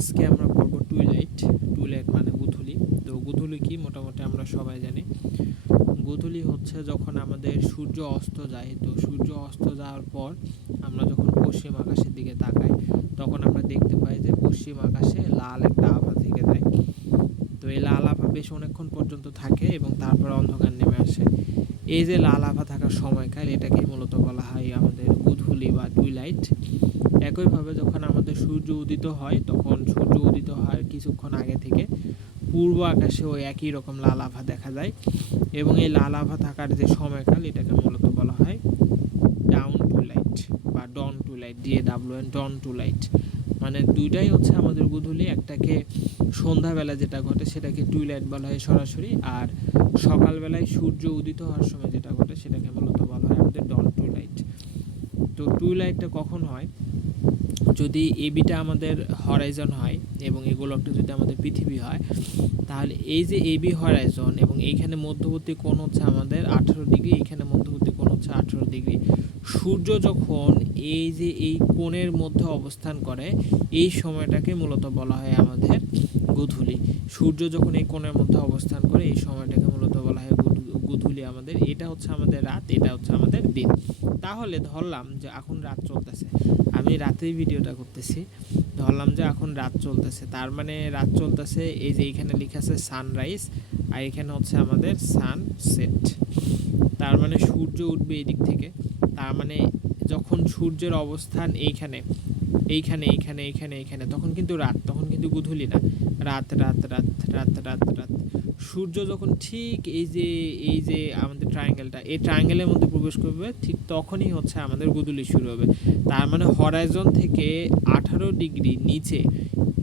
আজকে আমরা পড়ব টুইলাইট। টুইলাইট মানে গোধূলি। তো গোধূলি কি মোটামুটি আমরা সবাই জানি। গোধূলি হচ্ছে যখন আমাদের সূর্য অস্ত যায়। তো সূর্য অস্ত যাওয়ার পর আমরা যখন পশ্চিম আকাশের দিকে তাকাই তখন আমরা দেখতে পাই যে পশ্চিম আকাশে লাল একটা আভা থেকে যায়। তো এই লাল আভা বেশ অনেকক্ষণ পর্যন্ত থাকে এবং তারপর অন্ধকার নেমে আসে। এই যে লাল আভা থাকার সময়কাল এটাকেই মূলত বলা হয় আমাদের গোধূলি বা টুইলাইট। একইভাবে যখন আমাদের সূর্য উদিত হয় তখন সূর্য উদিত হওয়ার কিছুক্ষণ আগে থেকে পূর্ব আকাশেও একই রকম লাল আভা দেখা যায় এবং এই লাল আভা থাকার যে সময়কাল এটাকে মূলত বলা হয় ডাউন টুইলাইট বা ডন টুইলাইট, DAWN, ডন টুইলাইট। মানে দুইটাই হচ্ছে আমাদের গোধূলি। একটাকে সন্ধ্যাবেলা যেটা ঘটে সেটাকে টুইলাইট বলা হয় সরাসরি, আর সকালবেলায় সূর্য উদিত হওয়ার সময় যেটা ঘটে সেটাকে মূলত বলা হয় আমাদের ডন টুইলাইট। তো টুইলাইটটা কখন হয়? যদি এবিটা আমাদের হরাইজন হয় এবং এই গোলকটা যদি আমাদের পৃথিবী হয়, তাহলে এই যে এবি হরাইজন এবং এইখানে মধ্যবর্তী কোণ হচ্ছে আমাদের 18 ডিগ্রি, এইখানে মধ্যবর্তী কোণ হচ্ছে 18 ডিগ্রি। সূর্য যখন এই যে এই কোণের মধ্যে অবস্থান করে এই সময়টাকে মূলত বলা হয় আমাদের গোধূলি। সূর্য যখন এই কোণের মধ্যে অবস্থান করে এই সময়টাকে মূলত বলা হয় গোধূলি আমাদের। এটা হচ্ছে আমাদের রাত, এটা হচ্ছে আমাদের দিন। তাহলে ধরলাম যে এখন রাত চলতেছে, আমি রাতেই ভিডিওটা করতেছি, ধরলাম যে এখন রাত চলতেছে, তার মানে রাত চলতেছে এই যে এইখানে লেখা আছে সানরাইজ আর এখানে হচ্ছে আমাদের সানসেট। তার মানে সূর্য উঠবে এই দিক থেকে। তার মানে যখন সূর্যের অবস্থান এইখানে এইখানে এইখানে এইখানে এইখানে তখন কিন্তু রাত, তখন কিন্তু গোধূলি না, রাত রাত রাত রাত রাত রাত। সূর্য যখন ঠিক এই যে আমাদের ট্রায়াঙ্গেলটা, এই ট্রায়াঙ্গেলের মধ্যে প্রবেশ করবে ঠিক তখনই হচ্ছে আমাদের গোধূলি শুরু হবে। তার মানে হরাইজন থেকে 18 ডিগ্রি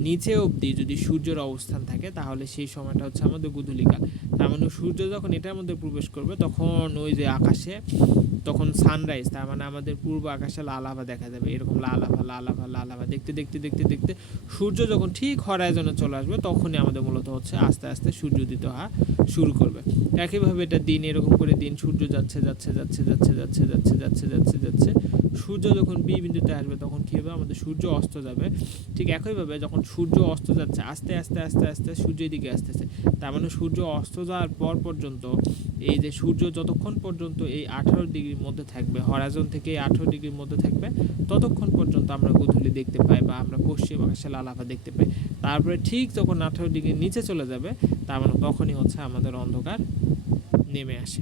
নিচে অবধি যদি সূর্যের অবস্থান থাকে তাহলে সেই সময়টা হচ্ছে আমাদের গোধূলিকাল। তার মানে সূর্য যখন এটার মধ্যে প্রবেশ করবে তখন ওই যে আকাশে তখন সানরাইজ, তার মানে আমাদের পূর্ব আকাশে লাল আভা দেখা যাবে, এরকম লাল আভা লাল আভা লাল আভা দেখতে দেখতে দেখতে দেখতে সূর্য যখন ঠিক হরাইজনে চলে আসবে তখনই আমাদের মূলত হচ্ছে আস্তে আস্তে সূর্য উদিত হওয়া শুরু করবে। একইভাবে এটা দিন, এরকম করে দিন সূর্য যাচ্ছে যাচ্ছে যাচ্ছে যাচ্ছে যাচ্ছে যাচ্ছে যাচ্ছে যাচ্ছে যাচ্ছে সূর্য যখন বি বিন্দুতে আসবে তখন কী হবে? আমাদের সূর্য অস্ত যাবে। ঠিক একইভাবে যখন সূর্য অস্ত যাচ্ছে আস্তে আস্তে আস্তে আস্তে সূর্যের দিকে আসতেছে, তার মানে সূর্য অস্ত যাওয়ার পর পর্যন্ত এই যে সূর্য যতক্ষণ পর্যন্ত এই 18 ডিগ্রির মধ্যে থাকবে, হরাইজন থেকে এই 18 ডিগ্রির মধ্যে থাকবে ততক্ষণ পর্যন্ত আমরা গোধূলি দেখতে পাই বা আমরা পশ্চিম আকাশে লাল আভা দেখতে পাই। তারপরে ঠিক যখন 18 ডিগ্রির নিচে চলে যাবে তার মানে তখনই হচ্ছে আমাদের অন্ধকার নেমে আসে।